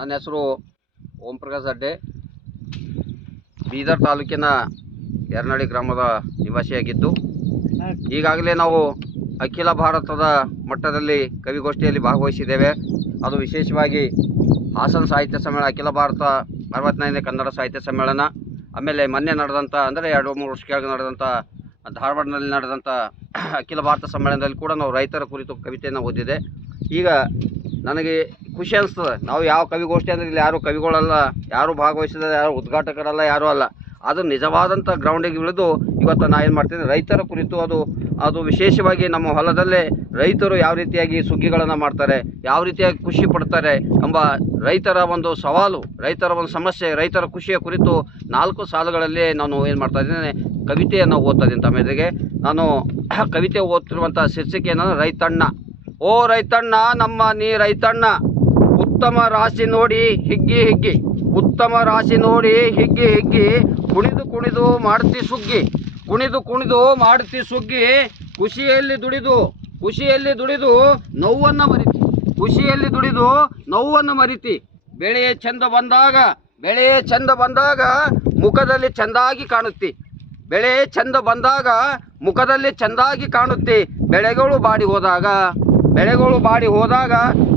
ನನ್ನ ಹೆಸರು ಓಂ ಪ್ರಕಾಶ್ ಅಡ್ಡೆ. ಬೀದರ್ ತಾಲೂಕಿನ ಯರ್ನಳ್ಳಿ ಗ್ರಾಮದ ನಿವಾಸಿಯಾಗಿದ್ದು, ಈಗಾಗಲೇ ನಾವು ಅಖಿಲ ಭಾರತದ ಮಟ್ಟದಲ್ಲಿ ಕವಿಗೋಷ್ಠಿಯಲ್ಲಿ ಭಾಗವಹಿಸಿದ್ದೇವೆ. ಅದು ವಿಶೇಷವಾಗಿ ಹಾಸನ ಸಾಹಿತ್ಯ ಸಮ್ಮೇಳನ, ಅಖಿಲ ಭಾರತ ಅರವತ್ತೈದನೇ ಕನ್ನಡ ಸಾಹಿತ್ಯ ಸಮ್ಮೇಳನ, ಆಮೇಲೆ ಮೊನ್ನೆ ನಡೆದಂಥ ಅಂದರೆ ಎರಡು ಮೂರು ವರ್ಷ ಕೆಳಗೆ ನಡೆದಂಥ ಧಾರವಾಡದಲ್ಲಿ ನಡೆದಂಥ ಅಖಿಲ ಭಾರತ ಸಮ್ಮೇಳನದಲ್ಲಿ ಕೂಡ ನಾವು ರೈತರ ಕುರಿತು ಕವಿತೆಯನ್ನು ಓದಿದೆ. ಈಗ ನನಗೆ ಖುಷಿ ಅನಿಸ್ತದೆ. ನಾವು ಯಾವ ಕವಿಗೋಷ್ಠಿ ಅಂದರೆ ಇಲ್ಲಿ ಯಾರು ಕವಿಗಳಲ್ಲ, ಯಾರು ಭಾಗವಹಿಸಿದ ಯಾರು ಉದ್ಘಾಟಕರಲ್ಲ, ಯಾರು ಅಲ್ಲ. ಅದು ನಿಜವಾದಂಥ ಗ್ರೌಂಡಿಗೆ ಇಳಿದು ಇವತ್ತು ನಾ ಏನು ಮಾಡ್ತೀನಿ, ರೈತರ ಕುರಿತು ಅದು ಅದು ವಿಶೇಷವಾಗಿ ನಮ್ಮ ಹೊಲದಲ್ಲೇ ರೈತರು ಯಾವ ರೀತಿಯಾಗಿ ಸುಗ್ಗಿಗಳನ್ನು ಮಾಡ್ತಾರೆ, ಯಾವ ರೀತಿಯಾಗಿ ಖುಷಿ ಪಡ್ತಾರೆ ಎಂಬ ರೈತರ ಒಂದು ಸವಾಲು, ರೈತರ ಒಂದು ಸಮಸ್ಯೆ, ರೈತರ ಖುಷಿಯ ಕುರಿತು ನಾಲ್ಕು ಸಾಲುಗಳಲ್ಲಿ ನಾನು ಏನು ಮಾಡ್ತಾ ಇದ್ದೇನೆ, ಕವಿತೆಯನ್ನು ಓದ್ತಾ ಇದ್ದೀನಿ ತಮ್ಮ ನಾನು ಕವಿತೆ ಓದ್ತಿರುವಂಥ ಶೀರ್ಷಿಕೆ ಏನಂದ್ರೆ ರೈತಣ್ಣ ಓ ರೈತಣ್ಣ, ನಮ್ಮ ನೀ ರೈತಣ್ಣ, ಉತ್ತಮ ರಾಶಿ ನೋಡಿ ಹಿಗ್ಗಿ ಹಿಗ್ಗಿ, ಉತ್ತಮ ರಾಶಿ ನೋಡಿ ಹಿಗ್ಗಿ ಹಿಗ್ಗಿ, ಕುಣಿದು ಕುಣಿದು ಮಾಡ್ತಿ ಸುಗ್ಗಿ, ಕುಣಿದು ಕುಣಿದು ಮಾಡ್ತಿ ಸುಗ್ಗಿ ಖುಷಿಯಲ್ಲಿ ದುಡಿದು ಖುಷಿಯಲ್ಲಿ ದುಡಿದು ನೋವನ್ನು ಮರಿತಿ ಖುಷಿಯಲ್ಲಿ ದುಡಿದು ನೋವನ್ನು ಮರಿತಿ. ಬೆಳೆ ಚಂದ ಬಂದಾಗ ಬೆಳೆ ಚಂದ ಬಂದಾಗ ಮುಖದಲ್ಲಿ ಚೆಂದಾಗಿ ಕಾಣುತ್ತಿ. ಬೆಳೆ ಚಂದ ಬಂದಾಗ ಮುಖದಲ್ಲಿ ಚೆಂದಾಗಿ ಕಾಣುತ್ತೆ. ಬೆಳೆಗಳು ಬಾಡಿ ಹೋದಾಗ ಬೆಳೆಗಳು ಬಾಡಿ ಹೋದಾಗ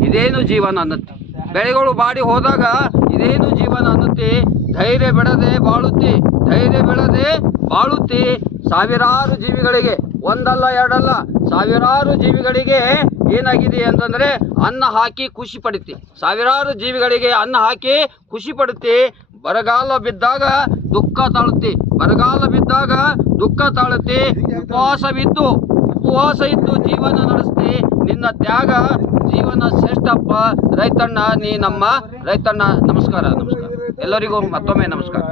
ಇದೇನು ಜೀವನ ಅನ್ನುತ್ತೆ? ಬೆಳೆಗಳು ಬಾಡಿ ಹೋದಾಗ ಇದೇನು ಜೀವನ ಅನ್ನುತ್ತೆ? ಧೈರ್ಯ ಬೆಳೆದೆ ಬಾಳುತ್ತಿ. ಧೈರ್ಯ ಬೆಳೆದೆ ಬಾಳುತ್ತಿ ಸಾವಿರಾರು ಜೀವಿಗಳಿಗೆ. ಒಂದಲ್ಲ, ಎರಡಲ್ಲ, ಸಾವಿರಾರು ಜೀವಿಗಳಿಗೆ ಏನಾಗಿದೆ ಅಂತಂದ್ರೆ ಅನ್ನ ಹಾಕಿ ಖುಷಿ ಪಡುತ್ತೆ. ಸಾವಿರಾರು ಜೀವಿಗಳಿಗೆ ಅನ್ನ ಹಾಕಿ ಖುಷಿ ಪಡುತ್ತೆ. ಬರಗಾಲ ಬಿದ್ದಾಗ ದುಃಖ ತಾಳುತ್ತೆ. ಬರಗಾಲ ಬಿದ್ದಾಗ ದುಃಖ ತಾಳುತ್ತೆ. ಉಪವಾಸವಿದ್ದು ಉಪವಾಸ ಇದ್ದು ಜೀವನ ನಡೆಸ್ತಿ ನಿನ್ನ ತ್ಯಾಗ ಜೀವನ ಶ್ರೇಷ್ಠಪ್ಪ ರೈತಣ್ಣ ನೀ ನಮ್ಮ ರೈತಣ್ಣ. ನಮಸ್ಕಾರ ನಮಸ್ಕಾರ. ಎಲ್ಲರಿಗೂ ಮತ್ತೊಮ್ಮೆ ನಮಸ್ಕಾರ.